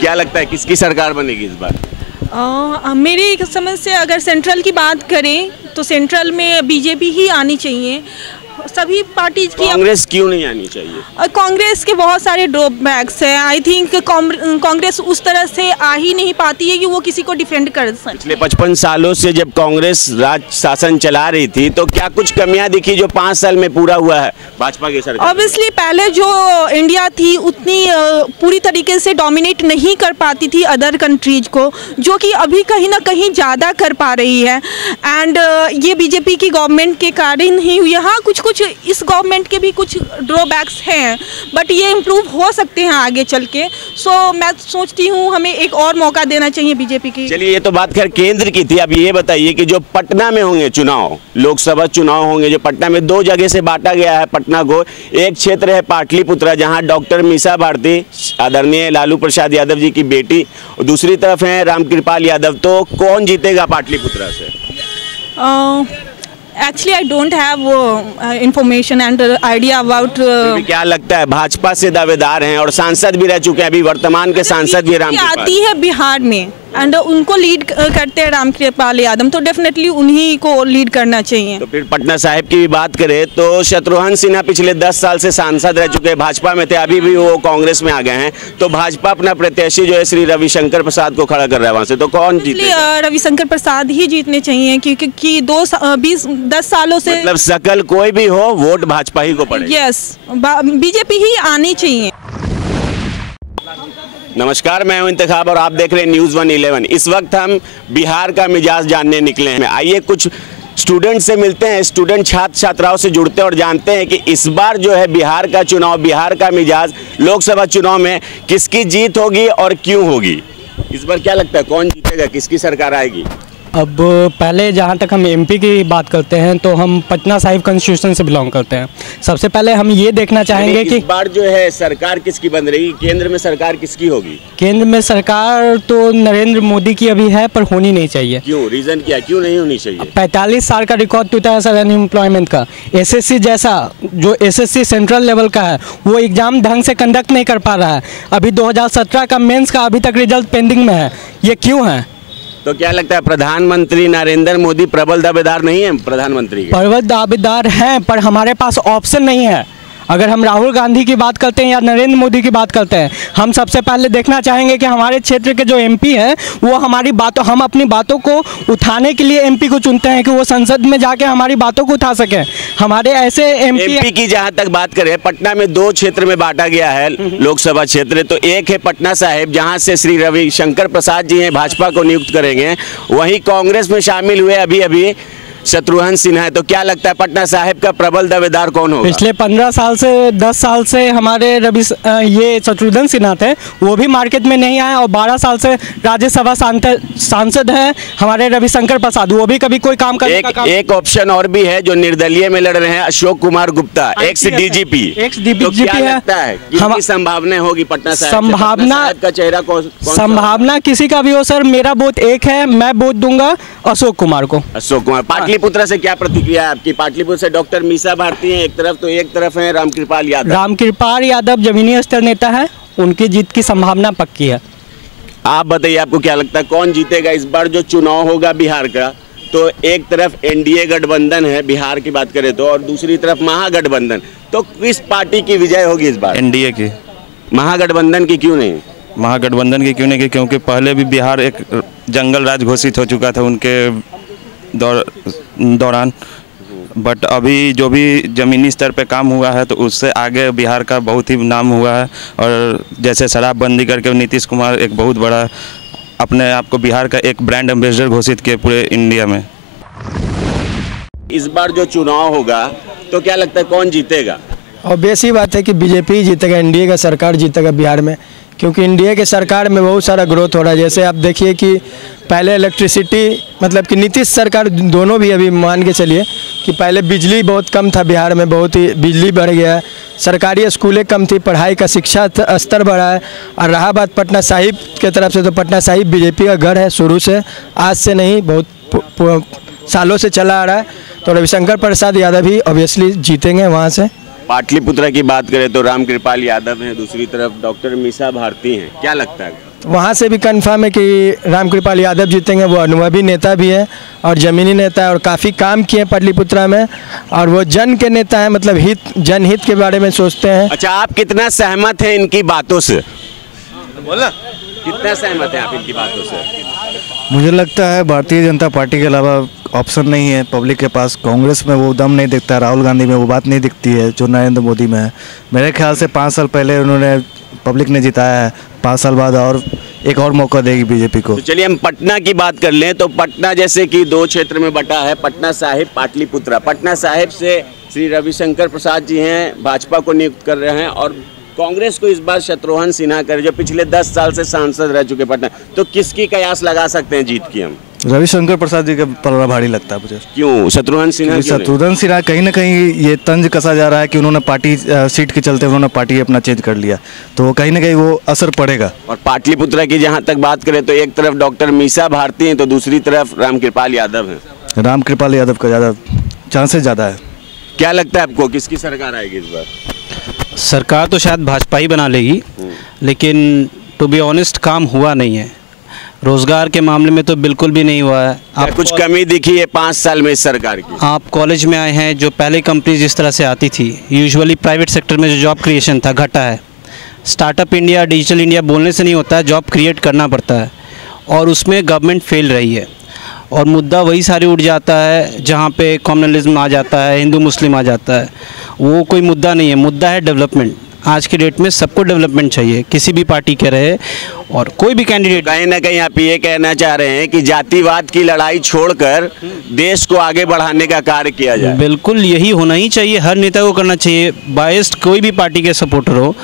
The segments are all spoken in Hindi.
क्या लगता है किसकी सरकार बनेगी इस बार? मेरी समझ से अगर सेंट्रल की बात करें तो सेंट्रल में बीजेपी ही आनी चाहिए। सभी पार्टी की। कांग्रेस क्यों नहीं आनी चाहिए? कांग्रेस के बहुत सारे ड्रॉबैक्स हैं। आई थिंक कांग्रेस उस तरह से आ ही नहीं पाती है कि वो किसी को डिफेंड कर सके। पिछले 55 सालों से जब कांग्रेस राज शासन चला रही थी तो क्या कुछ कमियां दिखी जो 5 साल में पूरा हुआ है भाजपा की सरकार? ऑब्वियसली पहले जो इंडिया थी उतनी पूरी तरीके से डोमिनेट नहीं कर पाती थी अदर कंट्रीज को, जो कि अभी कहीं ना कहीं ज़्यादा कर पा रही है। एंड ये बीजेपी की गवर्नमेंट के कारण ही हुई। हाँ, कुछ इस गवर्नमेंट के भी कुछ ड्रॉबैक्स हैं, बट ये इम्प्रूव हो सकते हैं आगे चल के। सो मैं सोचती हूँ हमें एक और मौका देना चाहिए बीजेपी की। चलिए, ये तो बात खैर केंद्र की थी। अब ये बताइए कि जो पटना में होंगे चुनाव, लोकसभा चुनाव होंगे जो पटना में 2 जगह से बांटा गया है पटना को। एक क्षेत्र है पाटलिपुत्रा जहाँ डॉक्टर मीसा भारती आदरणीय लालू प्रसाद यादव जी की बेटी, और दूसरी तरफ है रामकृपाल यादव। तो कौन जीतेगा पाटलिपुत्रा से? Actually, I don't have information and idea about. क्या लगता है? भाजपा से दावेदार हैं और सांसद भी रह चुके हैं, अभी वर्तमान के सांसद भी रामकृपाल आती है बिहार में एंड उनको लीड करते हैं रामकृपाल यादव, तो डेफिनेटली उन्हीं को लीड करना चाहिए। तो फिर पटना साहिब की भी बात करें तो शत्रुघ्न सिन्हा पिछले 10 साल से सांसद रह चुके हैं, भाजपा में थे, अभी भी वो कांग्रेस में आ गए हैं। तो भाजपा अपना प्रत्याशी जो है श्री रविशंकर प्रसाद को खड़ा कर रहा है वहां से, तो कौन जीतेगा? रविशंकर प्रसाद ही जीतने चाहिए क्योंकि 10 सालों से मतलब सकल कोई भी हो वोट भाजपा ही को पड़ेगा। यस, बीजेपी ही आनी चाहिए। नमस्कार, मैं हूं इंतखाब और आप देख रहे हैं न्यूज़ 111। इस वक्त हम बिहार का मिजाज जानने निकले हैं। आइए कुछ स्टूडेंट से मिलते हैं, स्टूडेंट छात्र छात्राओं से जुड़ते हैं और जानते हैं कि इस बार जो है बिहार का चुनाव, बिहार का मिजाज लोकसभा चुनाव में किसकी जीत होगी और क्यों होगी। इस बार क्या लगता है कौन जीतेगा, किसकी सरकार आएगी? अब पहले जहाँ तक हम एमपी की बात करते हैं तो हम पटना साहिब कॉन्स्टिट्यूशन से बिलोंग करते हैं। सबसे पहले हम ये देखना चाहेंगे कि इस बार जो है सरकार किसकी बन रही, केंद्र में सरकार किसकी होगी? केंद्र में सरकार तो नरेंद्र मोदी की अभी है, पर होनी नहीं चाहिए। क्यों? रीजन क्या, क्यों नहीं होनी चाहिए? 45 साल का रिकॉर्ड टूटा है सर अनएम्प्लॉयमेंट का। एसएससी जैसा जो एसएससी सेंट्रल लेवल का है वो एग्जाम ढंग से कंडक्ट नहीं कर पा रहा है। अभी 2017 का मेंस का अभी तक रिजल्ट पेंडिंग में है। ये क्यों है? तो क्या लगता है प्रधानमंत्री नरेंद्र मोदी प्रबल दावेदार नहीं है? प्रधानमंत्री प्रबल दावेदार हैं, पर हमारे पास ऑप्शन नहीं है। अगर हम राहुल गांधी की बात करते हैं या नरेंद्र मोदी की बात करते हैं, हम सबसे पहले देखना चाहेंगे कि हमारे क्षेत्र के जो एमपी हैं वो हमारी बातों, हम अपनी बातों को उठाने के लिए एमपी को चुनते हैं कि वो संसद में जाके हमारी बातों को उठा सकें। हमारे ऐसे एमपी की जहां तक बात करें, पटना में 2 क्षेत्र में बांटा गया है लोकसभा क्षेत्र। तो एक है पटना साहिब जहाँ से श्री रविशंकर प्रसाद जी हैं, भाजपा को नियुक्त करेंगे। वहीं कांग्रेस में शामिल हुए अभी शत्रुघ्न सिन्हा है। तो क्या लगता है पटना साहिब का प्रबल दावेदार कौन होगा? पिछले 15 साल से 10 साल से हमारे ये शत्रुघ्न सिन्हा थे, वो भी मार्केट में नहीं आए, और 12 साल से राज्यसभा सांसद हैं हमारे रविशंकर प्रसाद, वो भी कभी कोई काम करने का काम। एक ऑप्शन और भी है जो निर्दलीय में लड़ रहे हैं, अशोक कुमार गुप्ता, एक्स डीजीपी है। किसकी संभावना होगी पटना साहिब? संभावना का चेहरा संभावना किसी का भी हो सर, मेरा वोट एक है, मैं वोट दूंगा अशोक कुमार को। अशोक कुमार। पाटलिपुत्र से क्या प्रतिक्रिया है आपकी? पाटलिपुत्र से डॉक्टर मीसा भारती हैं एक तरफ, तो एक तरफ है रामकृपाल यादव। रामकृपाल यादव जमीनी स्तर नेता है, उनकी जीत की संभावना पक्की है। आप बताइए, आपको क्या लगता है कौन जीतेगा इस बार जो चुनाव होगा बिहार का? तो एक तरफ एनडीए गठबंधन है बिहार की बात करें तो, और दूसरी तरफ महागठबंधन। तो किस पार्टी की विजय होगी इस बार? एनडीए की। महागठबंधन की क्यों नहीं? महागठबंधन की क्यों नहीं? क्योंकि पहले भी बिहार एक जंगल राज घोषित हो चुका था उनके दौरान, बट अभी जो भी ज़मीनी स्तर पे काम हुआ है तो उससे आगे बिहार का बहुत ही नाम हुआ है। और जैसे शराबबंदी करके नीतीश कुमार एक बहुत बड़ा अपने आप को बिहार का एक ब्रांड एम्बेसडर घोषित किए पूरे इंडिया में। इस बार जो चुनाव होगा तो क्या लगता है कौन जीतेगा? ऑब्वियस ही बात है कि बीजेपी जीतेगा, एनडीए का सरकार जीतेगा बिहार में, क्योंकि एनडीए के सरकार में बहुत सारा ग्रोथ हो रहा है। जैसे आप देखिए कि पहले इलेक्ट्रिसिटी, मतलब कि नीतीश सरकार दोनों भी अभी मान के चलिए कि पहले बिजली बहुत कम था बिहार में, बहुत ही बिजली बढ़ गया है, सरकारी स्कूलें कम थी, पढ़ाई का शिक्षा स्तर बढ़ा है। और रहा बात पटना साहिब के तरफ से, तो पटना साहिब बीजेपी का घर है शुरू से, आज से नहीं, बहुत सालों से चला आ रहा है। तो रविशंकर प्रसाद यादव ही ऑब्वियसली जीतेंगे वहाँ से। पाटलिपुत्र की बात करें तो रामकृपाल यादव हैं, दूसरी तरफ डॉक्टर मीसा भारती हैं, क्या लगता है? वहाँ से भी कंफर्म है कि रामकृपाल यादव जीतेंगे। वो अनुभवी नेता भी है और ज़मीनी नेता है और काफ़ी काम किए पाटलिपुत्रा में, और वो जन के नेता हैं, मतलब जनहित के बारे में सोचते हैं। अच्छा, आप कितना सहमत हैं इनकी बातों से? बोला कितना सहमत हैं आप इनकी बातों से? मुझे लगता है भारतीय जनता पार्टी के अलावा ऑप्शन नहीं है पब्लिक के पास। कांग्रेस में वो दम नहीं दिखता, राहुल गांधी में वो बात नहीं दिखती है जो नरेंद्र मोदी में है। मेरे ख्याल से 5 साल पहले उन्होंने पब्लिक ने जिताया है, 5 साल बाद और एक और मौका देगी बीजेपी को। तो चलिए हम पटना की बात कर लें तो पटना जैसे कि 2 क्षेत्र में बटा है, पटना साहिब, पाटलिपुत्रा। पटना साहिब से श्री रविशंकर प्रसाद जी हैं, भाजपा को नियुक्त कर रहे हैं, और कांग्रेस को इस बार शत्रुघ्न सिन्हा कर, जो पिछले 10 साल से सांसद रह चुके पटना। तो किसकी कयास लगा सकते हैं जीत की हम? रविशंकर प्रसाद जी का पलड़ा भारी लगता है मुझे। क्यों शत्रुघ्न सिन्हा? शत्रुघ्न सिन्हा कहीं ना कहीं ये तंज कसा जा रहा है कि उन्होंने पार्टी सीट के चलते उन्होंने पार्टी अपना चेंज कर लिया, तो कहीं ना कहीं वो असर पड़ेगा। और पाटलिपुत्रा की जहां तक बात करें तो एक तरफ डॉक्टर मीसा भारती हैं तो दूसरी तरफ रामकृपाल यादव हैं। रामकृपाल यादव का ज़्यादा चांसेस ज़्यादा है। क्या लगता है आपको किसकी सरकार आएगी इस बार? सरकार तो शायद भाजपा ही बना लेगी, लेकिन टू बी ऑनेस्ट काम हुआ नहीं है। रोजगार के मामले में तो बिल्कुल भी नहीं हुआ है। आप कुछ कमी दिखी है 5 साल में इस सरकार की? आप कॉलेज में आए हैं, जो पहले कंपनी जिस तरह से आती थी, यूजुअली प्राइवेट सेक्टर में जो जॉब क्रिएशन था घटा है। स्टार्टअप इंडिया, डिजिटल इंडिया बोलने से नहीं होता है, जॉब क्रिएट करना पड़ता है, और उसमें गवर्नमेंट फेल रही है। और मुद्दा वही सारे उठ जाता है जहाँ पे कम्युनलिज्म आ जाता है, हिंदू मुस्लिम आ जाता है। वो कोई मुद्दा नहीं है, मुद्दा है डेवलपमेंट। आज के डेट में सबको डेवलपमेंट चाहिए, किसी भी पार्टी के रहे और कोई भी कैंडिडेट। कहीं ना कहीं आप ये कहना चाह रहे हैं कि जातिवाद की लड़ाई छोड़कर देश को आगे बढ़ाने का कार्य किया जाए? बिल्कुल यही होना ही चाहिए, हर नेता को करना चाहिए। बायस्ड कोई भी पार्टी के सपोर्टर हो,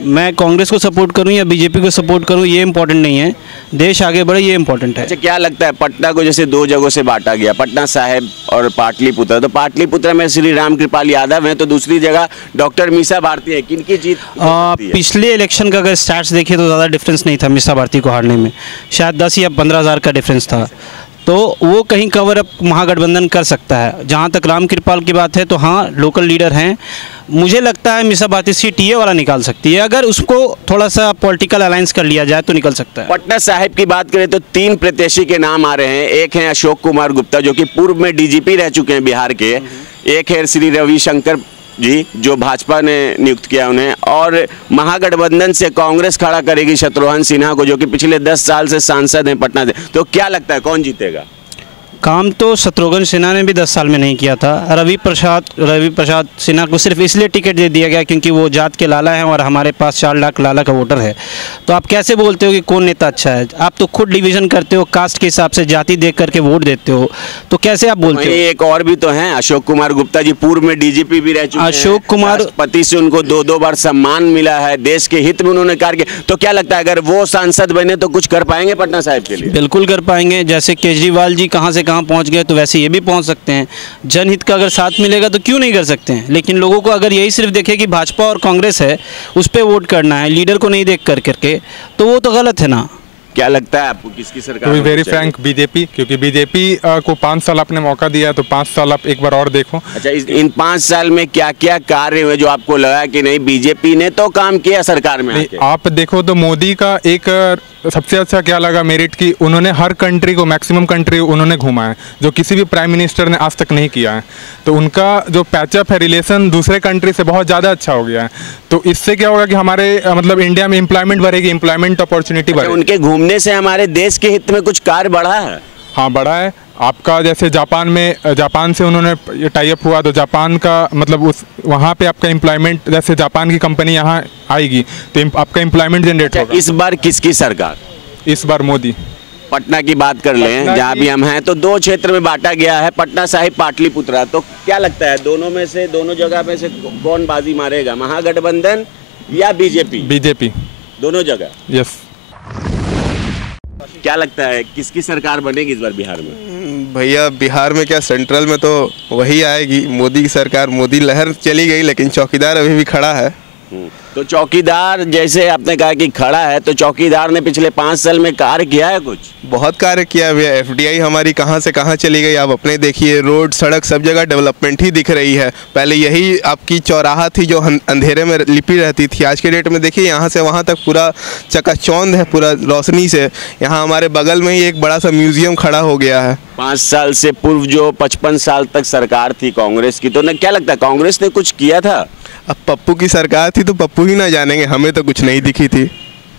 मैं कांग्रेस को सपोर्ट करूं या बीजेपी को सपोर्ट करूं ये इंपॉर्टेंट नहीं है, देश आगे बढ़े ये इंपॉर्टेंट है। अच्छा, क्या लगता है पटना को जैसे 2 जगहों से बांटा गया, पटना साहिब और पाटलिपुत्र, तो पाटलिपुत्र में श्री रामकृपाल यादव हैं तो दूसरी जगह डॉक्टर मीसा भारती है, किनकी जीत? पिछले इलेक्शन का अगर स्टैट्स देखें तो ज़्यादा डिफरेंस नहीं था मीसा भारती को हारने में, शायद 10 या 15 हज़ार का डिफरेंस था। तो वो कहीं कवर अप महागठबंधन कर सकता है। जहाँ तक रामकृपाल की बात है तो हाँ, लोकल लीडर हैं, मुझे लगता है मीसा भारती सीट टीए वाला निकाल सकती है, अगर उसको थोड़ा सा पॉलिटिकल अलायंस कर लिया जाए तो निकल सकता है। पटना साहिब की बात करें तो 3 प्रत्याशी के नाम आ रहे हैं। एक है अशोक कुमार गुप्ता जो कि पूर्व में डीजीपी रह चुके हैं बिहार के, एक है श्री रविशंकर जी जो भाजपा ने नियुक्त किया उन्हें, और महागठबंधन से कांग्रेस खड़ा करेगी शत्रुघ्न सिन्हा को जो कि पिछले 10 साल से सांसद हैं पटना से। तो क्या लगता है कौन जीतेगा? काम तो शत्रुघ्न सिन्हा ने भी 10 साल में नहीं किया था। रवि प्रसाद सिन्हा को सिर्फ इसलिए टिकट दे दिया गया क्योंकि वो जात के लाला हैं और हमारे पास 4 लाख लाला का वोटर है। तो आप कैसे बोलते हो कि कौन नेता अच्छा है? आप तो खुद डिवीजन करते हो, कास्ट के हिसाब से जाति देख करके वोट देते हो, तो कैसे आप बोलते हो? एक और भी तो हैं, अशोक कुमार गुप्ता जी पूर्व में डीजीपी भी रह चुके हैं। अशोक कुमार पति से उनको 2 बार सम्मान मिला है, देश के हित में उन्होंने कार्य किया। तो क्या लगता है अगर वो सांसद बने तो कुछ कर पाएंगे पटना साहिब के लिए? बिल्कुल कर पाएंगे। जैसे केजरीवाल जी कहाँ से कहाँ पहुँच गए, तो वैसे ये भी पहुंच सकते हैं। जनहित का अगर साथ मिलेगा तो क्यों नहीं कर सकते हैं। लेकिन लोगों को अगर यही सिर्फ देखे कि भाजपा और कांग्रेस है, उस पर वोट करना है, लीडर को नहीं देख करके, तो वो तो गलत है ना। क्या लगता है आपको किसकी सरकार? तो वेरी फ्रैंक बीजेपी, क्योंकि बीजेपी को 5 साल आपने मौका दिया तो 5 साल आप एक बार और देखो। अच्छा, इन 5 साल में क्या क्या कार्य हुए जो आपको लगा कि नहीं बीजेपी ने तो काम किया सरकार में आके? आप देखो तो मोदी का एक सबसे अच्छा क्या लगा मेरिट की, उन्होंने हर कंट्री को, मैक्सिमम कंट्री उन्होंने घूमा है जो किसी भी प्राइम मिनिस्टर ने आज तक नहीं किया है। तो उनका जो पैचअप है रिलेशन दूसरे कंट्री से बहुत ज़्यादा अच्छा हो गया है। तो इससे क्या होगा कि हमारे मतलब इंडिया में एम्प्लॉयमेंट बढ़ेगी, एम्प्लॉयमेंट अपॉर्चुनिटी बढ़ेगी। उनके घूमने से हमारे देश के हित में कुछ कार्य बढ़ा है? हाँ बढ़ा है। आपका जैसे जापान से उन्होंने टाई अप हुआ तो जापान का मतलब उस वहाँ पे आपका एम्प्लॉयमेंट, जैसे जापान की कंपनी यहाँ आएगी तो आपका एम्प्लॉयमेंट जनरेट होगा। इस बार किसकी सरकार? इस बार मोदी। पटना की बात कर लें जहाँ भी हम हैं तो 2 क्षेत्र में बांटा गया है, पटना साहिब पाटलिपुत्रा। तो क्या लगता है दोनों में से, दोनों जगह में से कौन बाजी मारेगा, महागठबंधन या बीजेपी? बीजेपी दोनों जगह। यस। क्या लगता है किसकी सरकार बनेगी इस बार बिहार में? भैया बिहार में क्या, सेंट्रल में तो वही आएगी, मोदी की सरकार। मोदी लहर चली गई लेकिन चौकीदार अभी भी खड़ा है। तो चौकीदार जैसे आपने कहा कि खड़ा है, तो चौकीदार ने पिछले 5 साल में कार्य किया है कुछ? बहुत कार्य किया है। एफडीआई हमारी कहाँ से कहाँ चली गई, आप अपने देखिए, रोड सड़क सब जगह डेवलपमेंट ही दिख रही है। पहले यही आपकी चौराहा थी जो अंधेरे में लिपी रहती थी, आज के डेट में देखिए यहाँ से वहाँ तक पूरा चकाचौंध है, पूरा रोशनी से। यहाँ हमारे बगल में ही एक बड़ा सा म्यूजियम खड़ा हो गया है। 5 साल से पूर्व जो 55 साल तक सरकार थी कांग्रेस की, तो क्या लगता है कांग्रेस ने कुछ किया था? अब पप्पू की सरकार थी तो पप्पू ही ना जानेंगे, हमें तो कुछ नहीं दिखी थी।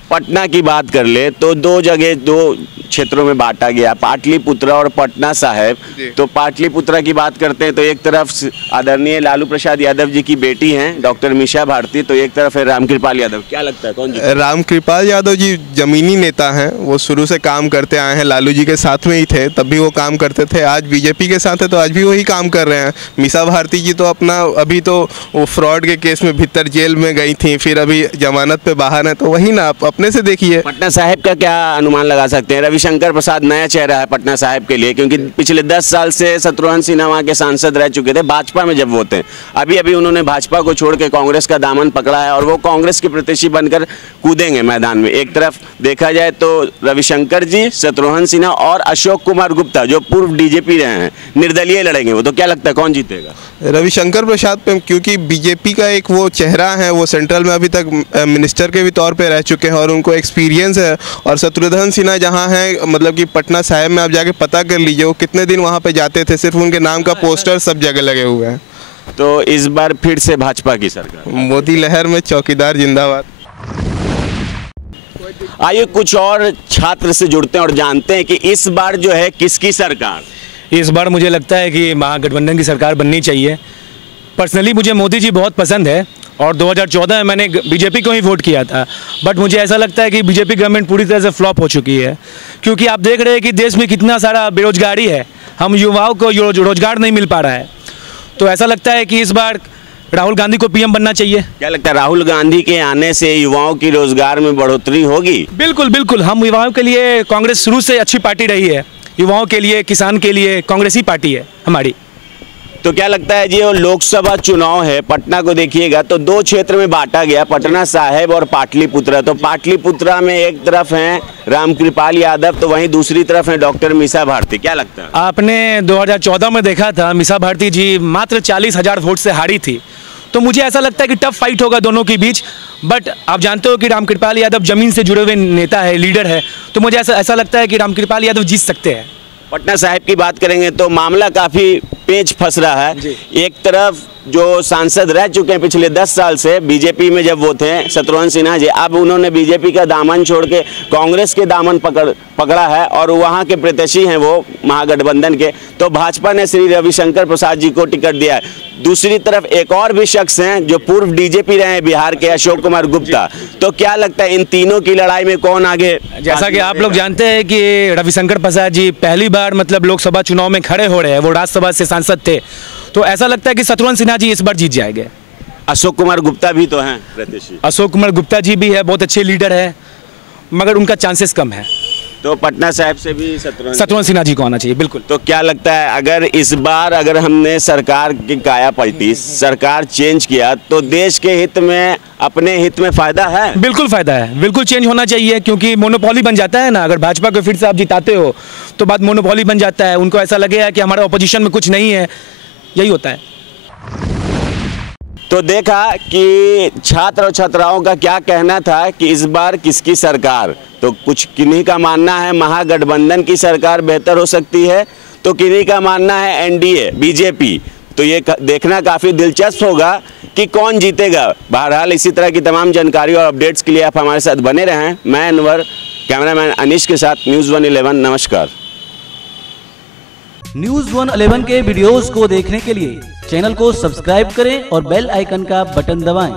पटना की बात कर ले तो 2 जगह 2 क्षेत्रों में बांटा गया, पाटलिपुत्रा और पटना साहिब। तो पाटलिपुत्रा की बात करते हैं तो एक तरफ आदरणीय लालू प्रसाद यादव जी की बेटी हैं डॉक्टर मीसा भारती, तो एक तरफ है रामकृपाल यादव। क्या लगता है कौन जीतेगा? रामकृपाल यादव जी जमीनी नेता हैं, वो शुरू से काम करते आए हैं, लालू जी के साथ में ही थे, तब भी वो काम करते थे। आज बीजेपी के साथ है तो आज भी वही काम कर रहे हैं। मीसा भारती जी तो अपना अभी तो वो फ्रॉड के केस में भीतर जेल में गई थी, फिर अभी जमानत पे बाहर हैं, तो वही ना आप अपने से देखिए। पटना साहिब का क्या अनुमान लगा सकते हैं? रविशंकर प्रसाद नया चेहरा है पटना साहिब के लिए, क्योंकि पिछले 10 साल से शत्रुघ्न सिन्हा वहाँ के सांसद रह चुके थे भाजपा में जब वो थे। अभी उन्होंने भाजपा को छोड़ के कांग्रेस का दामन पकड़ा है और वो कांग्रेस के प्रत्याशी बनकर कूदेंगे मैदान में। एक तरफ देखा जाए तो रविशंकर जी, शत्रुघ्न सिन्हा और अशोक कुमार गुप्ता जो पूर्व डीजीपी रहे हैं, निर्दलीय लड़ेंगे वो। तो क्या लगता है कौन जीतेगा? रविशंकर प्रसाद पे, क्योंकि बीजेपी का एक वो चेहरा है, वो सेंट्रल में अभी तक मिनिस्टर के भी तौर पे रह चुके हैं और उनको एक्सपीरियंस है। और शत्रुघ्न सिन्हा जहाँ हैं, मतलब कि पटना साहिब में आप जाके पता कर लीजिए वो कितने दिन वहाँ पे जाते थे, सिर्फ उनके नाम का पोस्टर सब जगह लगे हुए हैं। तो इस बार फिर से भाजपा की सरकार, मोदी लहर में चौकीदार जिंदाबाद। आइए कुछ और छात्र से जुड़ते हैं और जानते हैं कि इस बार जो है किसकी सरकार? इस बार मुझे लगता है कि महागठबंधन की सरकार बननी चाहिए। पर्सनली मुझे मोदी जी बहुत पसंद है और 2014 में मैंने बीजेपी को ही वोट किया था, बट मुझे ऐसा लगता है कि बीजेपी गवर्नमेंट पूरी तरह से फ्लॉप हो चुकी है, क्योंकि आप देख रहे हैं कि देश में कितना सारा बेरोजगारी है, हम युवाओं को रोजगार नहीं मिल पा रहा है। तो ऐसा लगता है कि इस बार राहुल गांधी को पीएम बनना चाहिए। क्या लगता है राहुल गांधी के आने से युवाओं की रोजगार में बढ़ोतरी होगी? बिल्कुल बिल्कुल, हम युवाओं के लिए कांग्रेस शुरू से अच्छी पार्टी रही है, युवाओं के लिए, किसान के लिए कांग्रेस ही पार्टी है हमारी। तो क्या लगता है जी, लोकसभा चुनाव है, पटना को देखिएगा तो 2 क्षेत्र में बांटा गया, पटना साहिब और पाटलिपुत्रा। तो पाटलिपुत्रा में एक तरफ हैं रामकृपाल यादव, तो वहीं दूसरी तरफ हैं डॉक्टर मीसा भारती। क्या लगता है? आपने 2014 में देखा था मीसा भारती जी मात्र 40,000 वोट से हारी थी, तो मुझे ऐसा लगता है कि टफ फाइट होगा दोनों के बीच। बट आप जानते हो कि रामकृपाल यादव जमीन से जुड़े हुए नेता है, लीडर है, तो मुझे ऐसा लगता है कि रामकृपाल यादव जीत सकते हैं। पटना साहिब की बात करेंगे तो मामला काफ़ी पेच फंस रहा है। एक तरफ जो सांसद रह चुके हैं पिछले 10 साल से बीजेपी में जब वो थे, शत्रुघ्न सिन्हा जी, अब उन्होंने बीजेपी का दामन छोड़ के कांग्रेस के दामन पकड़ा है और वहाँ के प्रत्याशी हैं वो महागठबंधन के। तो भाजपा ने श्री रविशंकर प्रसाद जी को टिकट दिया है। दूसरी तरफ एक और भी शख्स हैं जो पूर्व डीजीपी रहे हैं बिहार के, अशोक कुमार गुप्ता। तो क्या लगता है इन तीनों की लड़ाई में कौन आगे? जैसा कि आप लोग जानते हैं कि रविशंकर प्रसाद जी पहली बार मतलब लोकसभा चुनाव में खड़े हो रहे हैं, वो राज्यसभा से सांसद थे, तो ऐसा लगता है कि शत्रुघ्न सिन्हा जी इस बार जीत जाएंगे। अशोक कुमार गुप्ता भी तो हैं प्रत्याशी। अशोक कुमार गुप्ता जी भी है, बहुत अच्छे लीडर है, मगर उनका चांसेस कम है। तो पटना साहिब से भी शत्रुघ्न सिन्हा जी को आना चाहिए। बिल्कुल। तो क्या लगता है अगर इस बार अगर हमने सरकार की काया पलटी, सरकार चेंज किया, तो देश के हित में, अपने हित में फायदा है? बिल्कुल फायदा है, बिल्कुल चेंज होना चाहिए, क्योंकि मोनोपोली बन जाता है ना। अगर भाजपा को फिर से आप जिताते हो तो बात मोनोपोली बन जाता है, उनको ऐसा लगेगा कि हमारा ऑपोजिशन में कुछ नहीं है, यही होता है। तो देखा कि छात्र और छात्राओं का क्या कहना था कि इस बार किसकी सरकार, तो कुछ किन्हीं का मानना है महागठबंधन की सरकार बेहतर हो सकती है, तो किन्हीं का मानना है एनडीए बीजेपी। तो ये देखना काफ़ी दिलचस्प होगा कि कौन जीतेगा। बहरहाल इसी तरह की तमाम जानकारी और अपडेट्स के लिए आप हमारे साथ बने रहें। मैं अनवर, कैमरामैन अनिश के साथ न्यूज़ 111। नमस्कार। न्यूज़ 111 के वीडियोस को देखने के लिए चैनल को सब्सक्राइब करें और बेल आइकन का बटन दबाएं।